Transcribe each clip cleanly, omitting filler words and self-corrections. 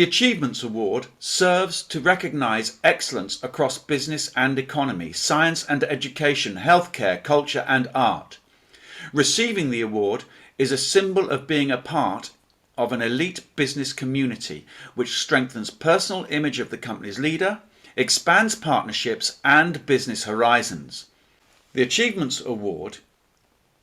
The Achievements Award serves to recognise excellence across business and economy, science and education, healthcare, culture and art. Receiving the award is a symbol of being a part of an elite business community which strengthens personal image of the company's leader, expands partnerships and business horizons. The Achievements Award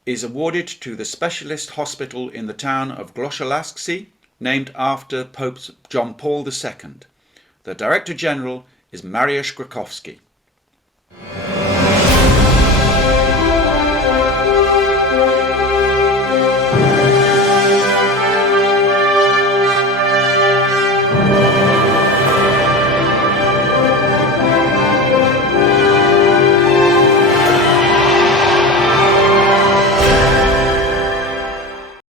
is awarded to the Specialist Hospital in the town of Glucholazy, named after Pope John Paul II. The Director General is Mariusz Grochowski.